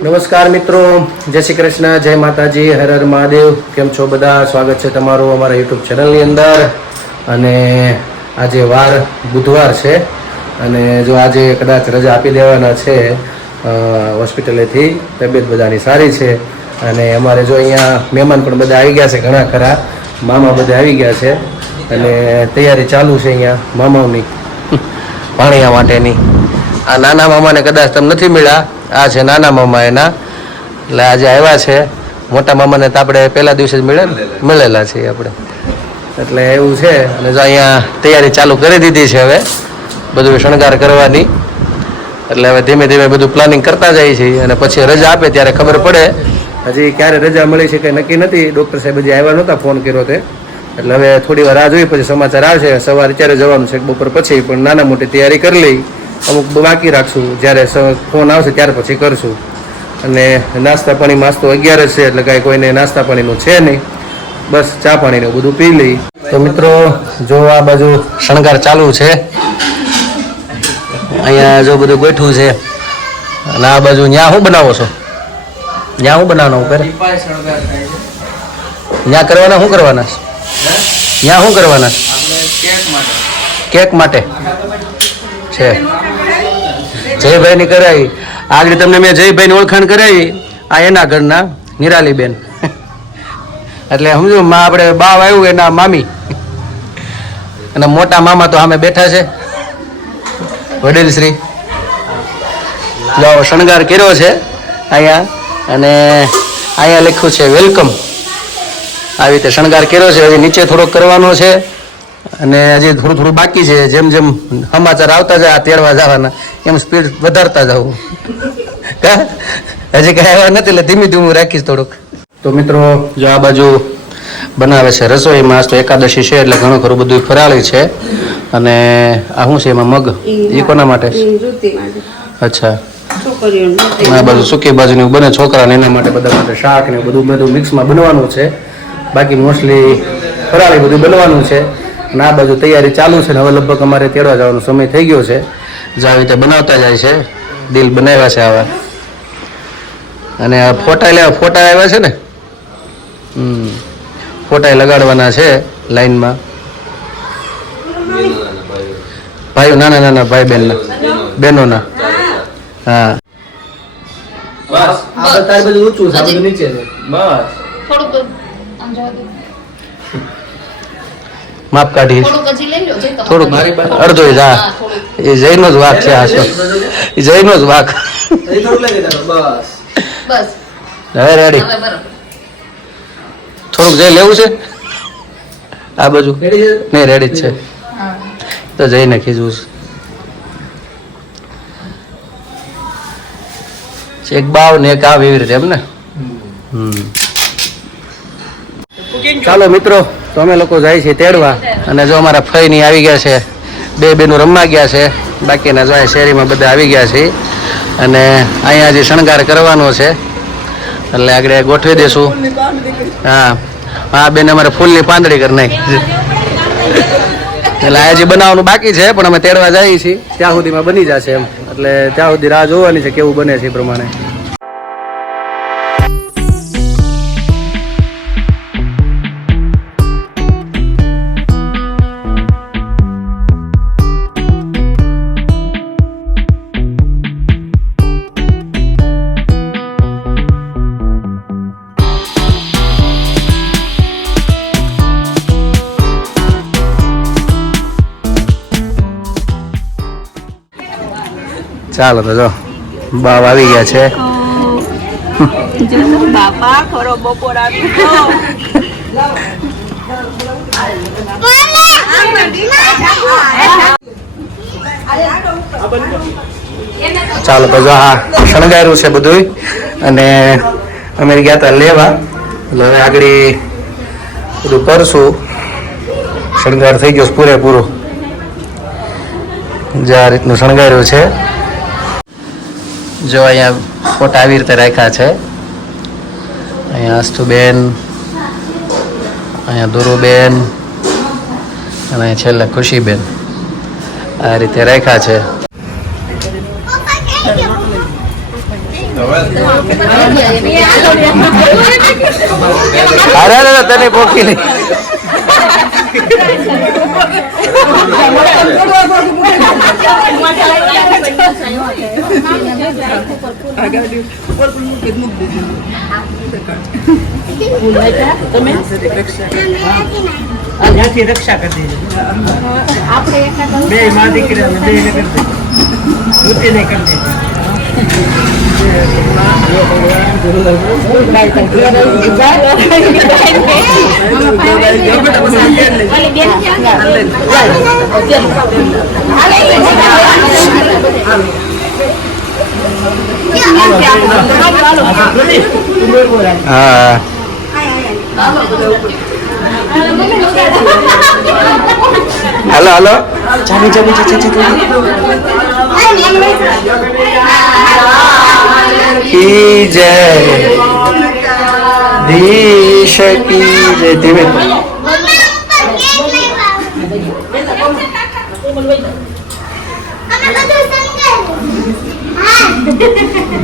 નમસ્કાર મિત્રો, જય શ્રી કૃષ્ણ, જય માતાજી, હર હર મહાદેવ. કેમ છો બધા? સ્વાગત છે તમારું અમારા યુટ્યુબ ચેનલની અંદર. અને આજે વાર બુધવાર છે અને જો આજે કદાચ રજા આપી દેવાના છે હોસ્પિટલેથી. તબિયત બધાની સારી છે અને અમારે જો અહીંયા મહેમાન પણ બધા આવી ગયા છે, ઘણા ખરા મામા બધા આવી ગયા છે અને તૈયારી ચાલુ છે અહીંયા મામાઓની ભાણિયા માટેની. આ નાના મામાને કદાચ તમે નથી મળ્યા, આ છે નાના મામા એના, એટલે આજે આવ્યા છે. મોટા મામાને તો આપણે પહેલા દિવસે જ મળેલા છીએ આપણે, એટલે એવું છે. અને જો અહીંયા તૈયારી ચાલુ કરી દીધી છે હવે બધું શણગાર કરવાની, એટલે હવે ધીમે ધીમે બધું પ્લાનિંગ કરતા જાય છે અને પછી રજા આપે ત્યારે ખબર પડે. હજી ક્યારે રજા મળી છે કંઈ નક્કી નથી. ડૉક્ટર સાહેબ હજી આવ્યા નહોતા, ફોન કર્યો તે, એટલે હવે થોડી વાર રાહ જોઈ, પછી સમાચાર આવશે. સવારે ત્યારે જવાનું છે, બપોર પછી, પણ નાના મોટી તૈયારી કરી લઈ. અમુક બાકી રાખશું, જ્યારે ફોન આવશે ત્યાર પછી કરશું. અને નાસ્તા પાણી માસ્તો 11 છે, એટલે કાંઈ કોઈને નાસ્તા પાણીનું છે નહીં, બસ ચા પાણીનું બધું પી લઈ. તો મિત્રો જો આ બાજુ શણગાર ચાલુ છે, અહીંયા જો બધું ગોઠવું છે. અને આ બાજુ ન્યા શું બનાવો છો? ન્યા શું બનાવવાનું ઉપર? ન્યા કરવાના શું કરવાના? ન્યા શું કરવાના? કેક માટે છે. જયભાઈની કરાવી આગળ, તમને મેં જયભાઈની ઓળખાણ કરાવી. આ એના ઘરના નિરાલીબેન, એટલે સમજો આપણે બાવ આવ્યું એના મામી, અને મોટા મામા તો સામે બેઠા છે, વડીલ શ્રી. જો શણગાર કર્યો છે અહીંયા, અને અહીંયા લખ્યું છે વેલકમ. આવી રીતે શણગાર કર્યો છે. હજી નીચે થોડોક કરવાનો છે અને હજી થોડું થોડું બાકી છે. જેમ જેમ સમાચાર આવતા જાય આ તેડવા જવાના, એમ સ્પીડ વધારતા જવું. હજી કઈ આવ્યા નથી, એટલે ધીમે ધીમું રાખીશ થોડુંક. તો મિત્રો જો આ બાજુ બનાવે છે રસોઈમાં. તો એકાદશી છે એટલે ઘણું ખરું બધું ફરાળી છે. અને આ શું છે એમાં? મગ. એ કોના માટે? અચ્છા, આ બાજુ સૂકી બાજુ બને છોકરાને, એના માટે બધા માટે શાક ને બધું બધું મિક્સમાં બનવાનું છે. બાકી મોસ્ટલી ફરાળી બધું બનવાનું છે. અને આ બાજુ તૈયારી ચાલુ છે ને હવે લગભગ અમારે તેડવા જવાનો સમય થઈ ગયો છે. જે આવી રીતે બનાવતા જાય છે. દિલ બનાવ્યા છે આવા, અને ફોટા આવ્યા છે ને, ફોટા લગાડવાના છે લાઈનમાં. ભાઈઓ નાના નાના ભાઈ બહેનોના. હા, માપ કાઢી થોડુંક અડધો એ જયનો જ વાક છે. આ એ જયનો જ વાક. હવે રેડી. થોડુંક જઈ લેવું છે આ બાજુ? નહીં, રેડી જ છે. તો જઈને ખીજવું છે. એક બાવ ને એક આવ, એવી રીતે એમ ને. ચાલો મિત્રો, તો અમે લોકો જાય છે તેડવા. અને જો અમારા ફઈની આવી ગયા છે, બે બેનું રમવા ગયા છે. બાકીના જો શેરીમાં બધા આવી ગયા છે. અને અહીંયા જે શણગાર કરવાનો છે એટલે આગળ ગોઠવી દઈશું. હા, હા બેન અમારે ફૂલની પાંદડી કરી નાખી. એટલે આ જે બનાવવાનું બાકી છે, પણ અમે તેડવા જઈએ છીએ ત્યાં સુધીમાં બની જશે એમ. એટલે ત્યાં સુધી રાહ જોવાની છે કેવું બને છે એ પ્રમાણે. ચાલો તો જો બાપ આવી ગયા છે. બાપા ખરો બપોર આવી ગયો. ચાલો તો જો હા શણગાર્યું છે બધું. અને અમે ગયા હતા લેવા, એટલે હવે આગળ બધું કરશું. શણગાર થઈ ગયો પૂરેપૂરો. જે આ રીતનું શણગાર્યું છે. જો અહીંયા ફોટા આવી રીતે રાખ્યા છે. અહીંયા અસ્તુબેન, અહીંયા દુરુબેન, અને છેલ્લે ખુશીબેન. આ રીતે રાખ્યા છે. અરે અરે તને પોકી નહીં. ત્યાંથી રક્ષા કરી દેજો. બે માં દીકરા બે ને કરી દેજો. મૂર્તિને કરી દેજો. હા હાલો હાલો ચાલી ચાલી કી જય દીશ કી જય. ધીમે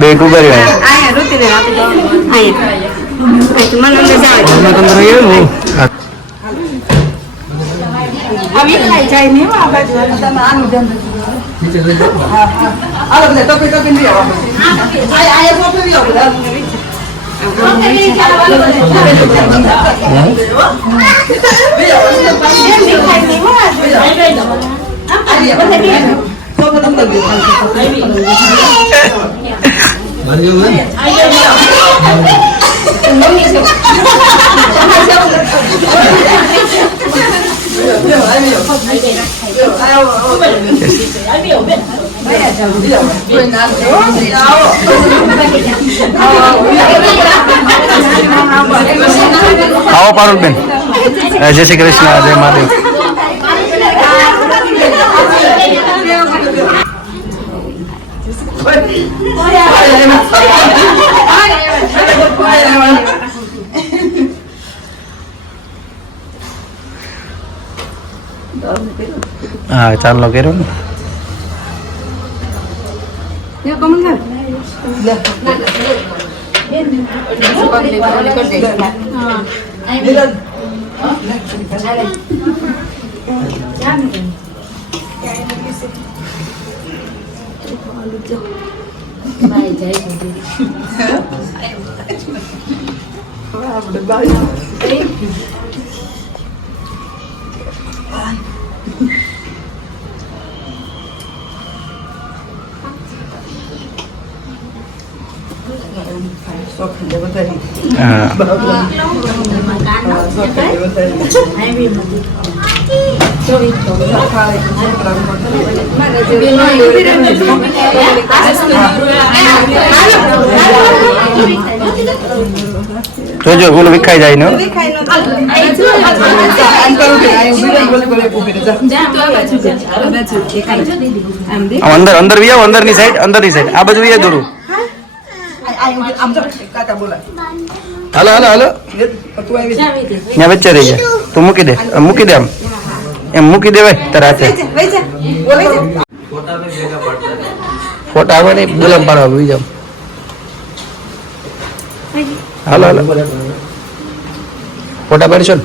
બે ગુબર આવો પારુલબેન. જય શ્રી કૃષ્ણ. જય મહાદેવ. હા ચાલો કર્યો ને. તો જો ઓલું વિખાઈ જાય ને. અંદર અંદર વી આવો. અંદરની સાઈડ આ બાજુ વી દોડું. હાલો હાલો હાલો ત્યાં વચ્ચે રહી જાય. તું મૂકી દે આમ એમ મૂકી દેવાય તારા હાથે. ફોટા આવે ને બોલમ પાડવા આવી જાવ. હાલો હાલો ફોટા પાડીશો ને.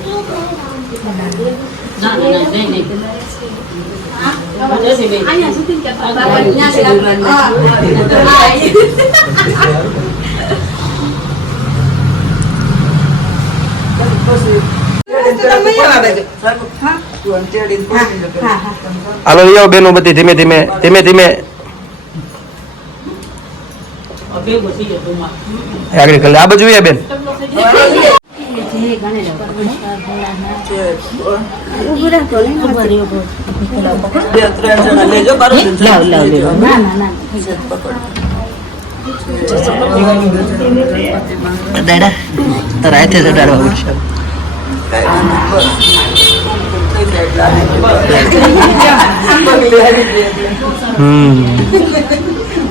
હાલો લઈ આવો બેનો બધી ધીમે ધીમે ધીમે ધીમે આગળ કરી. આ બાજુ બેન. દાડા તારા હાથે ચડાડવા પડશે.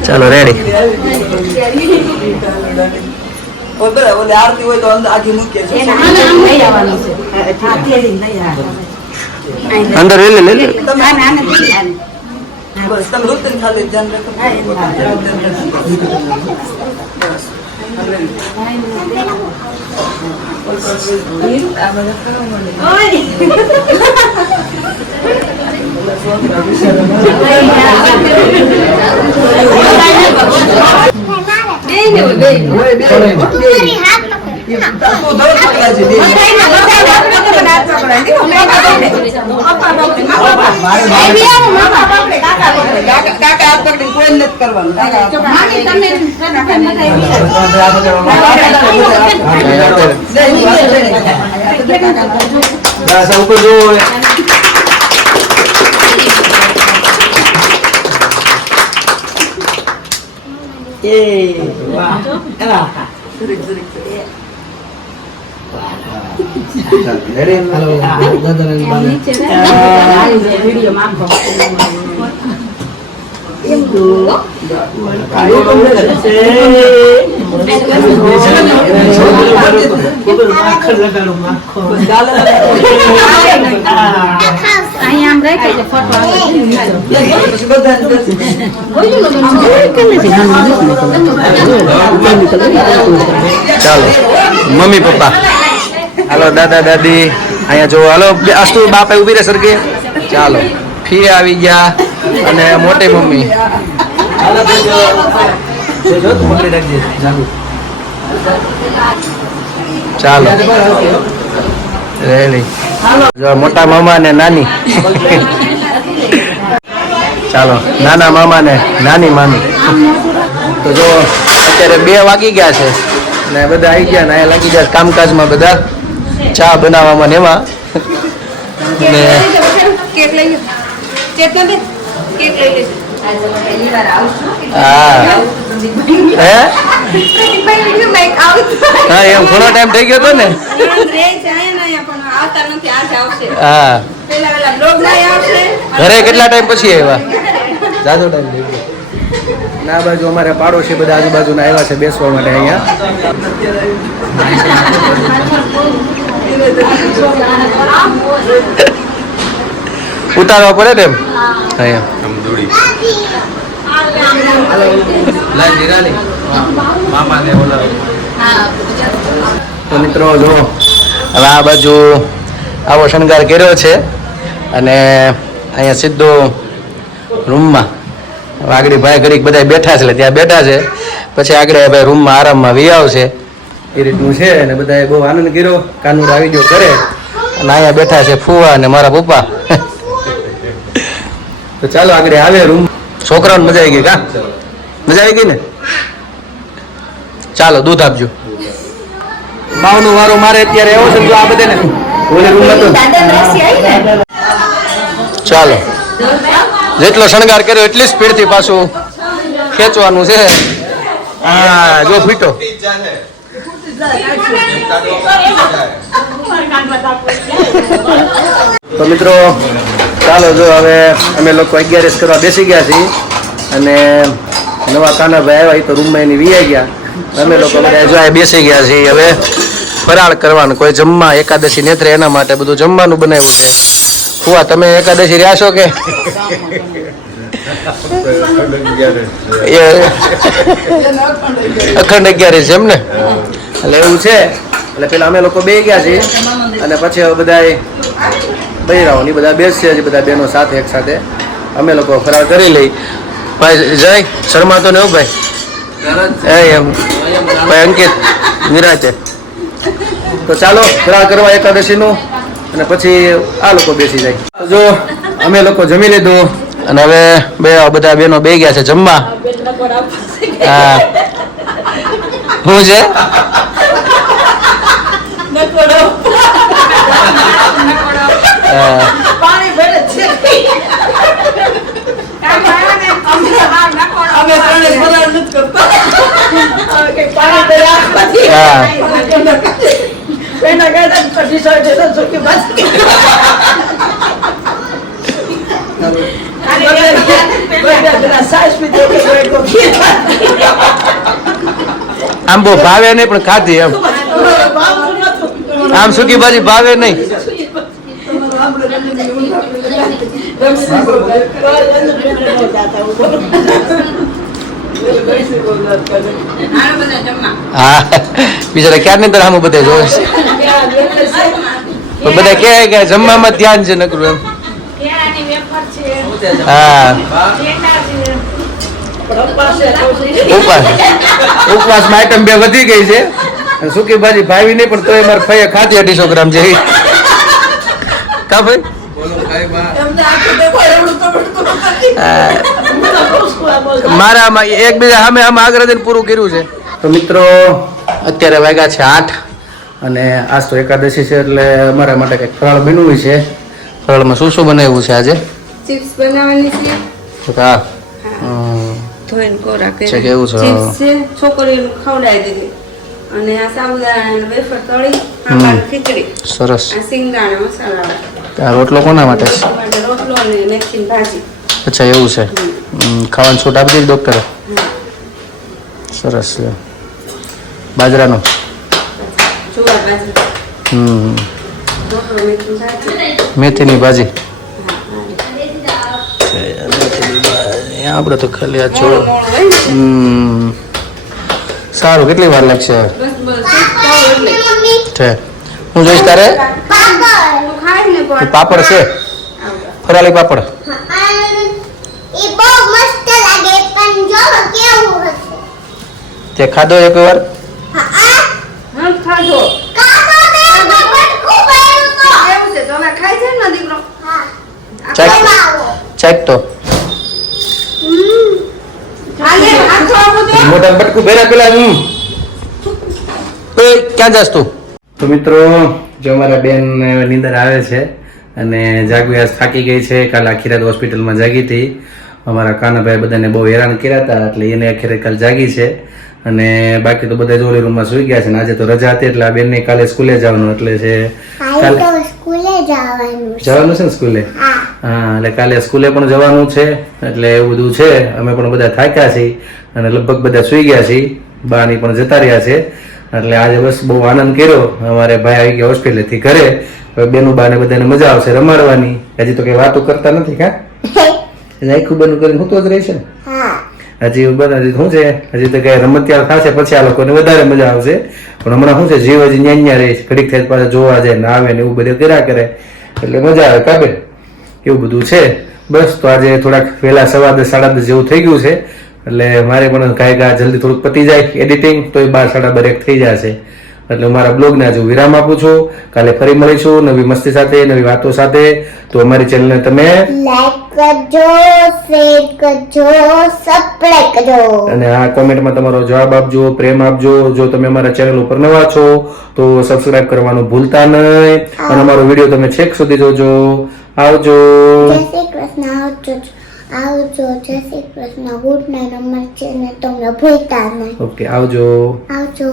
ચાલો રેડી. આરતી હોય તો આખી મૂકીએ અંદર લઈ લે લઈ લે. બસ તમે રોજ ખાલી ધ્યાન રાખો. ઉપર જો ચાલો મમ્મી પપ્પા હાલો દાદા દાદી અહીંયા જો હાલો અસ્તુ બાપા ઉભી રહે સરગે ચાલો ફી આવી ગયા અને મોટી મમ્મી ચાલો રેડી જો મોટા મામા ને નાની ચાલો નાના મામા ને નાની મામી તો જો અત્યારે 2 વાગી ગયા છે ને બધા આવી ગયા ને અહીંયા લાગી ગયા કામકાજમાં બધા ચા બનાવવામાં ને એમાં ને કેક લઈ કેક લઈ હા હે એમ ઘણો ટાઈમ થઈ ગયો હતો ને હા ઘરે કેટલા ટાઈમ પછી આવ્યા જાજો ટાઈમ થઈ ગયો ના બાજુ અમારે પાડોશી બધા આજુબાજુના આવ્યા છે બેસવા માટે અહીંયા ઉતારવા પડે ને એમ તો મિત્રો જો હવે આ બાજુ આવો શણગાર કર્યો છે અને અહીંયા સીધો રૂમમાં આગળ ભાઈ ઘડીક બધા બેઠા છે ત્યાં બેઠા છે પછી આગળ ભાઈ રૂમમાં આરામમાં વી આવશે એ રીતનું છે અને બધાએ બહુ આનંદ કર્યો કાનુડ આવી ગયો કરે અને અહીંયા બેઠા છે ફુવા અને મારા પપ્પા તો ચાલો આગળ આવે રૂમ છોકરાઓને મજા આવી ગઈ કા મજા આવી ગઈ ને ચાલો દૂધ આપજો માવનો વારો મારે અત્યારે એવો છે જો આ બધાને ઓલે રૂમમાં તો ચાલો જેટલો શણગાર કર્યો એટલી સ્પીડથી પાછું ખેંચવાનું છે હા જો ફીટો તો મિત્રો ચાલો જો હવે અમે લોકો 11 કરવા બેસી ગયા છીએ અને નવા કાનાભાઈ આવ્યા એ તો રૂમમાં એની વી ગયા અમે લોકો બધા જો આ બેસી ગયા છીએ હવે ફરાળ કરવાનું કોઈ જમવા એકાદશી નેત્રે એના માટે બધું જમવાનું બનાવ્યું છે ફુવા તમે એકાદશી રહ્યા છો કે અખંડ 11 છે એમ ને એટલે એવું છે એટલે પેલા અમે લોકો બે ગયા છીએ અને પછી હવે બધા બહેરાઓ ની બધા બેસશે હજી બધા બહેનો સાથે એક સાથે અમે લોકો ફરાળ કરી લઈ ભાઈ જય શર્મા તો ને એવું ભાઈ એમ ભાઈ અંકિત નિરાતે તો ચાલો ફરાળ કરવા એકાદશીનું અને પછી આ લોકો બેસી જાય જો અમે લોકો જમી લીધું અને હવે બધા બહેનો બે ગયા છે જમવા હા શું છે આમ બહુ ભાવે નહીં પણ ખાધી એમ આમ સૂકી ભાજી ભાવે નહીં હાલો બધા જમવા. હા બિચારા ક્યારની અંદર આમ બધે જોવે છે પણ બધા કહે કે જમવામાં ધ્યાન છે નકરું એમ કેળાની વેફર છે. હા ટેટા છે. ઉપવાસમાં આઈટમ બે વધી ગઈ છે અને સૂકી ભાજી ભાવી નહીં પણ તોય મારે ફઈએ ખાધી 250 ગ્રામ જેવી કા ભાઈ મારામાં એકબીજા સામે આમ આગળ જઈને પૂરું કર્યું છે. તો મિત્રો અત્યારે વાગ્યા છે 8 અને આજ તો એકાદશી છે એટલે અમારા માટે કંઈક ફરાળ બન્યું છે. ફરાળમાં શું શું બનાવ્યું છે આજે? ચિપ્સ બનાવવાની છે. તો હા ધોઈને કોરા છે કેવું છે? ચિપ્સ છે છોકરીઓને ખવડાવી દીધી અને આ સાબુદાણાની વેફર તળી આંબાની ખીચડી સરસ. આ સિંગદાણા મસાલા આ રોટલો કોના માટે છે? માટે રોટલો અને મેથીની ભાજી. અચ્છા એવું છે. ખાવાનું છૂટ આપી દીધી ડૉક્ટરે? સરસ છે. બાજરાનો જુવાર બાજરી રોટલો મેથીની ભાજી. મેથીની ભાજી આપણે તો ખાલી આ છોડ મોળું હોય ને સારું. કેટલી વાર લાગશે બસ છે? હું જોઈશ તારે તું ખાય ને પણ પાપડ છે ફરાળી પાપડ તે ખાધો એક વાર? હા ખાધો એવું છે તો હવે ખાઈ જાય ને દીકરો. ચેક તો હાલે હાથો આપો તો. મોટા બટકું ભેરા પેલા ક્યાં જાસ તું? તો મિત્રો જો અમારા બેન નીંદર આવે છે અને જાગવી આજ થાકી ગઈ છે. કાલે આખી રાત હોસ્પિટલમાં જાગી હતી. અમારા કાનાભાઈ બધાને બહુ હેરાન કર્યા હતા એટલે એને આખી રાત કાલે જાગી છે અને બાકી તો બધા જોડી રૂમમાં સુઈ ગયા છે ને આજે તો રજા હતી એટલે આ બેનને કાલે સ્કૂલે જવાનું એટલે છે કાલે જવાનું છે ને સ્કૂલે. હા એટલે કાલે સ્કૂલે પણ જવાનું છે એટલે એવું બધું છે. અમે પણ બધા થાક્યા છીએ અને લગભગ બધા સુઈ ગયા છીએ. બાની પણ જતા રહ્યા છે એટલે આજે બસ બહુ આનંદ કર્યો. અમારે ભાઈ આવી ગયા હોસ્પિટલેથી ઘરે. હવે બેનું બાને બધાને મજા આવશે રમાડવાની. હજી તો કઈ વાતો કરતા નથી કા આખું બનું કરીને હું તો જ રહેશે ને હજી બધા શું છે હજી તો કઈ રમતિયાર થશે પછી આ લોકોને વધારે મજા આવશે પણ હમણાં શું છે જીવ હજી ન્યા રહે છે. ઘડીક થાય પાછા જોવા જાય ને આવે ને એવું બધું કર્યા કરે એટલે મજા આવે કાબે એવું બધું છે. બસ તો આજે થોડાક વહેલા 10:30 10:30 જેવું થઈ ગયું છે એટલે મારે પણ કાંઈક જલ્દી થોડુંક પતી જાય એડિટિંગ તો એ 12 1:30 1 થઈ જશે એટલે મારા બ્લોગને આજે વિરામ આપું છું. કાલે ફરી મળીશું નવી મસ્તી સાથે નવી વાતો સાથે. તો અમારી ચેનલને તમે લાઈક કરજો, શેર કરજો, સબસ્ક્રાઇબ કરજો અને આ કોમેન્ટમાં તમારો જવાબ આપજો, પ્રેમ આપજો. જો તમે અમારા ચેનલ ઉપર નવા છો તો સબસ્ક્રાઇબ કરવાનું ભૂલતા નહીં અને અમારો વિડીયો તમે છેક સુધી જોજો. આવજો. જય શ્રી કૃષ્ણ. આવજો. જય શ્રી કૃષ્ણ. Good night. અમારી ચેનલ તમને ભૂલતા નહીં. ઓકે આવજો. આવજો.